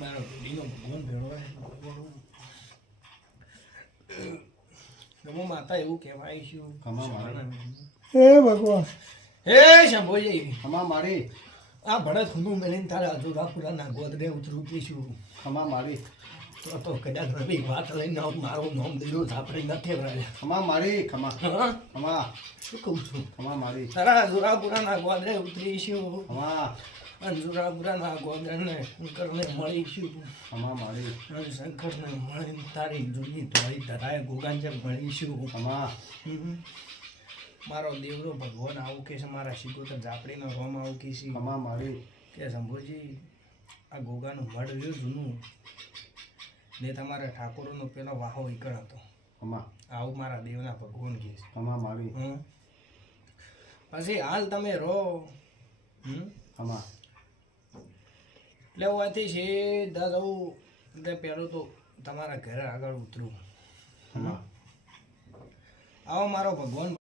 મારો પેઢીનો ભગવાન ભેળવાય નમો માતા એવું કહેવાય છું હે ભગવાન હે શંભોજી ખમા મારી આ ભરત હું મેળીને તારા અધુરાપુરાના ગોદરે ઉતરૂપીશું ખમા મારી તો કદાચ રવિ વાત લઈને મારું નામ દીધું થાપડી નથી ભરાય ખમા મારી ખમા હા ખમા શું કહું છું ખમા મારી તારા અધુરાપુરાના ગોદરે ઉતરીશું ખમા અંજુરાપુરાના ગોદરને શંકરને મળીશું ખમા મારી અને શંકરને મળીને તારી જૂની ધોળી ધરાય ગોગાંજર મળીશું ખમા મારો દેવરો ભગવાન આવું કે છે મારા શિકોતર ઝાપડીનો રોમ આવું કે છે ખમા મારી કે શંભુજી આ ગોગાનું મઢ રહ્યું જૂનું ને તમારા ઠાકોરનો પેલો વાહો ઈકળ હતો ખમા આવું મારા દેવના ભગવાન કહે છે ખમા મારી પછી હાલ તમે રહો ખમા એટલે હોવાથી સીધા જવું એટલે પહેલું તો તમારા ઘરે આગળ ઉતરું ખમા આવો મારો ભગવાન